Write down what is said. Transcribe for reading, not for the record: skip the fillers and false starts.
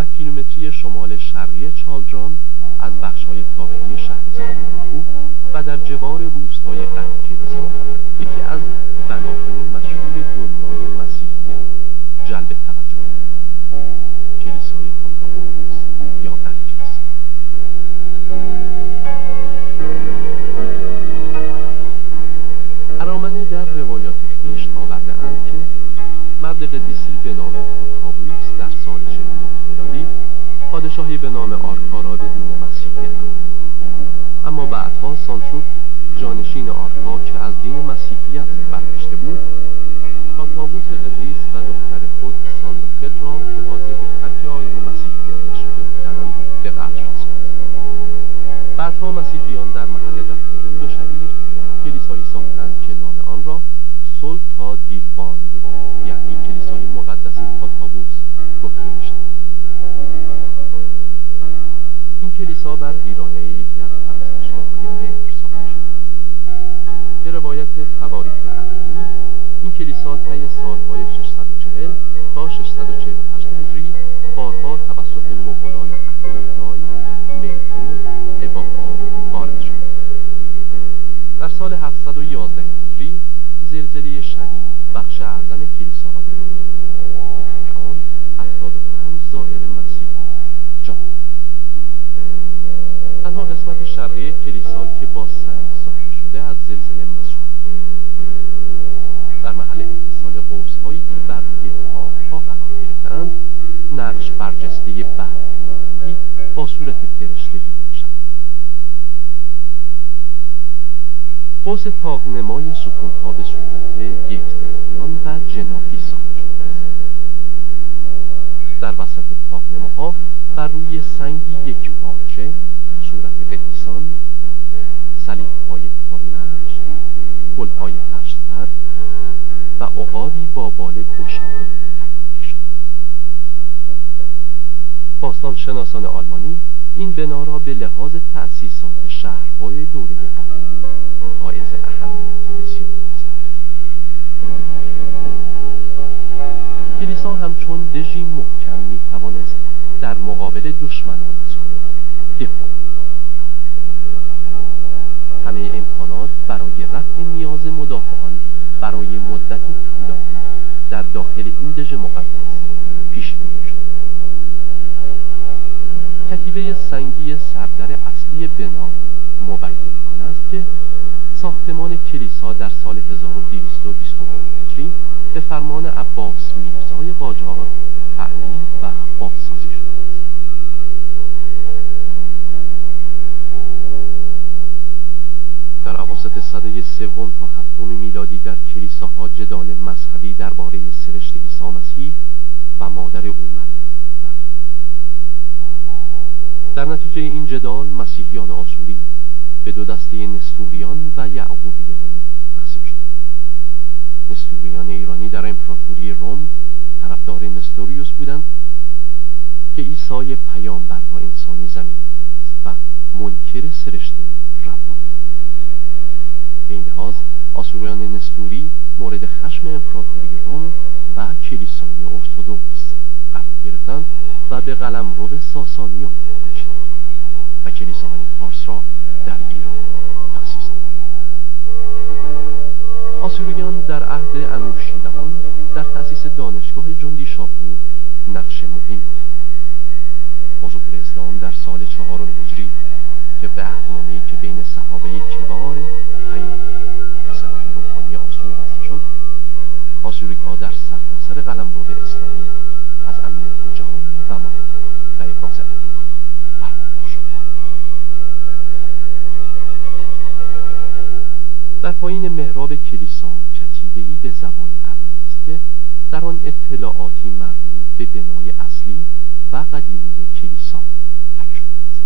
15 کیلومتری شمال شرقی چالدران از بخش‌های تابعی شهرستان نیکو و در جوار روستای قلب کلیسا یکی از بناهای مشهور دنیای مسیحیت جلب توجه کلیسای تاتابوس یا قلب کلیسا. ارامنه در روایات خویش آورده‌اند که مرد قدیسی به نام تاتابوس در سال 49 میلادی پادشاهی به نام آرکا را به دین مسیحیت آورد. اما بعدها سانتروک جانشین آرکا که از دین مسیحیت برگشته بود، تاتابوس قدیس و دختر خود ساندوکت را که حاضر به ترک آیین مسیحیت نشده بودند به قتل رساند. بعدها مسیحیان در محل دفن این دو شهید کلیسایی ساختند که نام آن را سولتا دیلباند یعنی کلیسای مقدس تاتابوس گفته می‌شود. این کلیسا بر ویرانه یکی از پرستشگاه‌های مهر ساخته شده است. به روایت تواریخ ارمنی این کلیسا طی سالهای 640 تا 648 هجری بارها توسط مغولان احمدی، میکو، اباقا وارد شد. در سال 711 هجری زلزله شدید بخش اعظم کلیسا را برآورد که طی آن 75 زائر مسیحی جان. تنها قسمت شرقی کلیسا که با سنگ ساخته شده از زلزله مسئول. در محل اتصال قوس‌هایی که بر روی طاق‌ها قرار گرفته‌اند نقش برجسته برگ مانندی با صورت فرشته دیده می‌شود. قوس طاق‌نمای ستون‌ها به صورت یک درمیان و جناحی ساخته شده است. در وسط طاق‌نماها بر روی سنگی یک پارچه صورت قدیسان، صلیب‌های پرنقش، گل‌های 8 پر و عقابی با بال گشاده طراحی شده. باستانشناسان آلمانی این بنا را به لحاظ تأسیسات شهرهای دوره قدیم حائز اهمیت بسیار دانستند. کلیسا همچون دژی محکم می‌توانست در مقابل دشمنان از خود دفاع. همه امکانات برای رفع نیاز مدافعان برای مدت طولانی در داخل این دژ مقدس پیش می‌شد. کتیبه سنگی سردر اصلی بنا مبین آن است که ساختمان کلیسا در سال 1222 هجری به فرمان عباس میرزای قاجار تعمیر و بازسازی شده است. در اواسط سده سوم تا هفتم میلادی در کلیساها جدال مذهبی درباره سرشت عیسی مسیح و مادر او مریم رفت. در نتیجه این جدال مسیحیان آشوری به دو دسته نستوریان و یعقوبیان تقسیم شد. نستوریان ایرانی در امپراتوری روم طرفدار نستوریوس بودند که عیسی پیامبر و انسانی زمینی است و منکر سرشت ربانی. به این لحاظ آشوریان نستوری مورد خشم امپراتوری روم و کلیسای ارتدوکس قرار گرفتند و به قلمرو ساسانیان کوچیدند و کلیساهای پارس را در ایران تأسیس نمودند. آشوریان در عهد انوشیروان در تأسیس دانشگاه جندی شاپور نقش مهمی داشتند. با ظهور اسلام در سال 4 هجری که به عهدنامه‌ای که بین صحابه کبار پیامبر و سران روحانی آشور بسته شد، آشوری‌ها در سرتاسر قلمرو اسلامی از امنیت جان و مال و ابراز عقیده برخوردار شد. در پایین محراب کلیسا کتیبه‌ای به زبان ارمنی است که در آن اطلاعاتی مربوط به بنای اصلی و قدیمی کلیسا حک شده است.